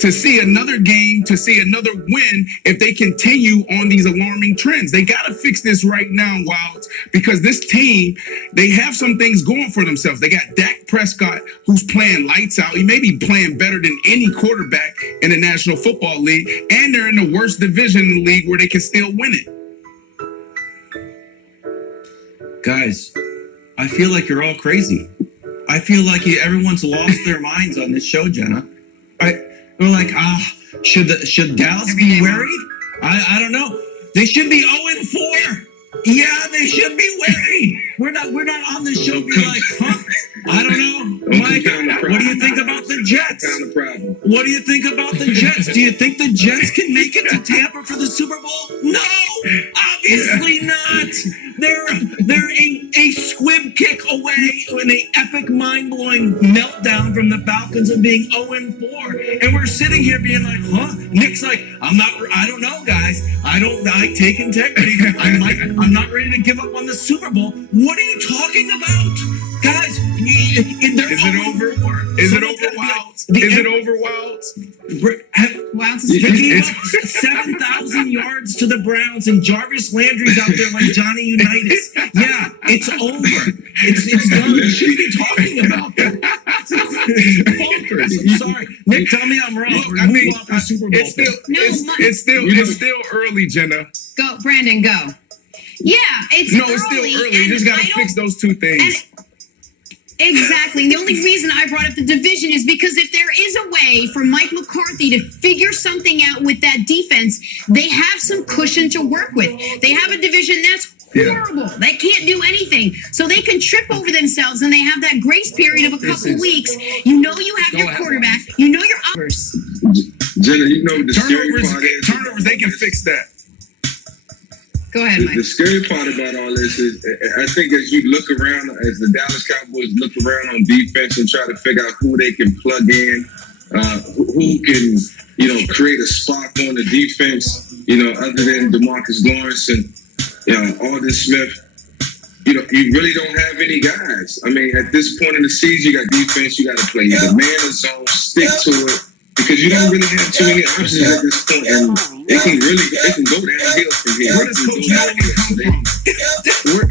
to see another game, to see another win if they continue on these alarming trends. They got to fix this right now, Wilds, because this team, they have some things going for themselves. They got Dak Prescott, who's playing lights out. He may be playing better than any quarterback in the National Football League, and they're in the worst division in the league where they can still win it. Guys, I feel like you're all crazy. I feel like everyone's lost their minds on this show, Jenna. We're like, should Dallas be worried? I don't know. They should be 0-4. Yeah, they should be worried. We're not on this show be like, huh? I don't know. Mike, what do you think about the Jets? What do you think about the Jets? Do you think the Jets can make it to Tampa for the Super Bowl? No, obviously not. They're a squib kick away in an epic, mind-blowing meltdown from the Falcons of being 0-4. And we're sitting here being like, huh? Nick's like, I don't know, guys. I take integrity. I'm not ready to give up on the Super Bowl. What are you talking about? Guys, is it over? Is it over, Wilds? Is it over, Wilds? Wilds is giving up 7,000 yards to the Browns, and Jarvis Landry's out there like Johnny Unitas. Yeah, it's over. It's done. What are you talking about? Bonkers. I'm sorry. Nick, tell me I'm wrong. Look, I mean, it's still early, Jenna. Go, Brandon, go. Yeah, it's still early. You just got to fix those two things. Exactly. The only reason I brought up the division is because if there is a way for Mike McCarthy to figure something out with that defense, they have some cushion to work with. They have a division that's horrible. They can't do anything. So they can trip over themselves, and they have that grace period of a couple weeks. You know you have your quarterback. You know your others. Jenna, you know the scary part is turnovers, they can fix that. Go ahead, Mike. The scary part about all this is, I think as you look around, as the Dallas Cowboys look around on defense and try to figure out who they can plug in, who can, create a spot on the defense, other than DeMarcus Lawrence and Aldon Smith, you really don't have any guys. I mean, at this point in the season, you got defense, you got to play the man zone, stick to it, because you don't really have too many options at this point, and they can go downhill from here. Where does Coach Nolan come from?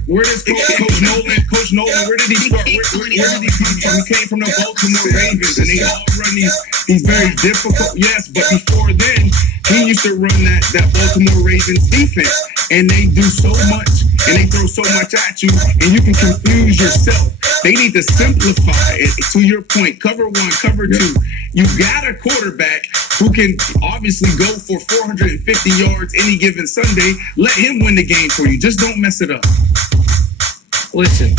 Where does Coach Nolan, where did he start? Where did he come from? He came from the Baltimore Ravens, and they all run these very difficult, but before then, he used to run that Baltimore Ravens defense, and they do so much, and they throw so much at you, and you can confuse yourself. They need to simplify it. To your point, cover one, cover two. You got a quarterback who can obviously go for 450 yards any given Sunday. Let him win the game for you. Just don't mess it up. Listen,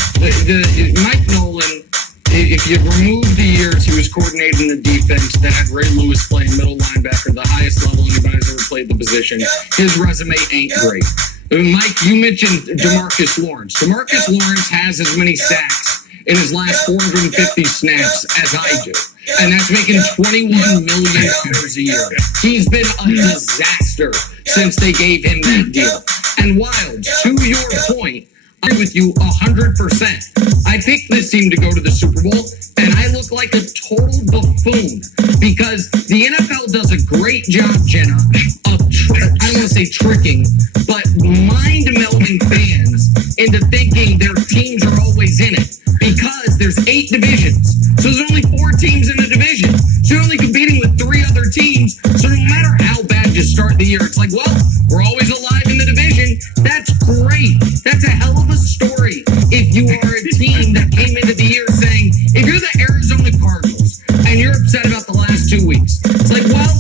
Mike Nolan, if you remove the years he was coordinating the defense that had Ray Lewis playing middle linebacker, the highest level anybody's ever played the position, his resume ain't great. Mike, you mentioned DeMarcus Lawrence. DeMarcus Lawrence has as many sacks in his last 450 snaps as I do. And that's making $21 million a year. He's been a disaster since they gave him that deal. And Wilds, to your point, I agree with you 100%. I picked this team to go to the Super Bowl, and I look like a total buffoon because the NFL does a great job, Jenna, of, I don't want to say tricking, but mind-melding fans into thinking their teams are always in it because there's 8 divisions. So there's only 4 teams in a division. So you're only competing with 3 other teams. So no matter how bad you start the year, it's like, well, we're always alive in the division. That's great. That's a hell of a story if you are a team that came into the year saying, if you're the Arizona Cardinals and you're upset about the last 2 weeks, it's like, well,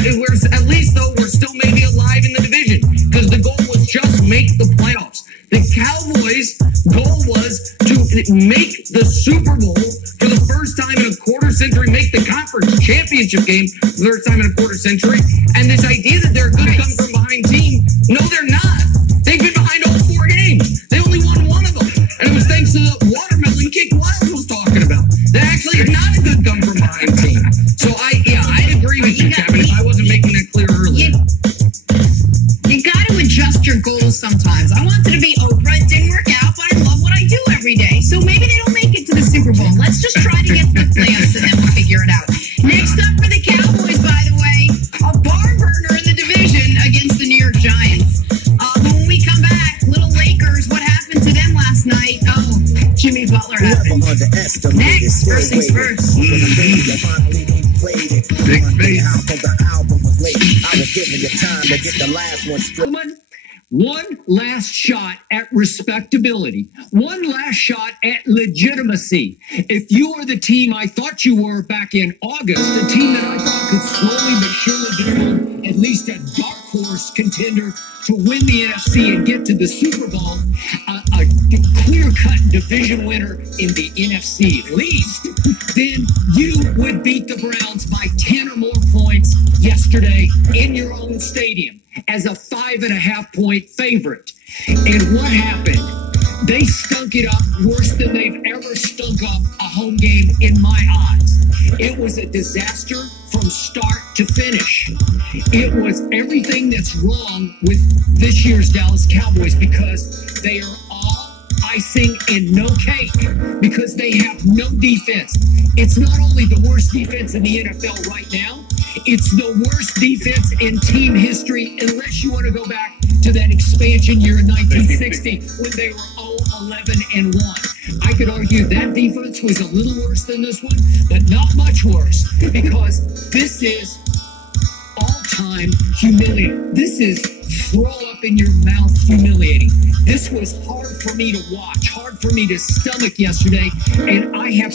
we're, at least though we're still maybe alive in the division because the goal was just make the playoffs. The Cowboys' goal was to make the Super Bowl for the first time in a quarter century, make the conference championship game for the first time in a quarter century. And this idea that they're a good come from behind team, no, they're not. They've been behind all 4 games. They only won one of them. And it was thanks to the watermelon kick Wild was talking about. They're actually not a good come from behind team. So I agree with you, Kevin, if I wasn't making that clear earlier. You got to adjust your goals sometimes. I wanted to be Oprah. It didn't work out, but I love what I do every day. So maybe they don't make it to the Super Bowl. Let's just try to get to the playoffs and then we'll figure it out. Next up for the Cowboys, by the way. Next, first things first. Big face. One last shot at respectability. One last shot at legitimacy. If you are the team I thought you were back in August, a team that I thought could slowly but surely become at least a dark horse contender to win the NFC and get to the Super Bowl, a clear-cut division winner in the NFC least, then you would beat the Browns by 10 or more points yesterday in your own stadium as a 5.5-point favorite. And what happened? They stunk it up worse than they've ever stunk up a home game in my eyes. It was a disaster from start to finish. It was everything that's wrong with this year's Dallas Cowboys because they are all icing and no cake because they have no defense. It's not only the worst defense in the NFL right now, it's the worst defense in team history unless you want to go back to that expansion year in 1960 when they were 0-11-1. I could argue that defense was a little worse than this one, but not much worse because this is all-time humiliating. This is throw up in your mouth humiliating. This was hard for me to watch, hard for me to stomach yesterday, and I have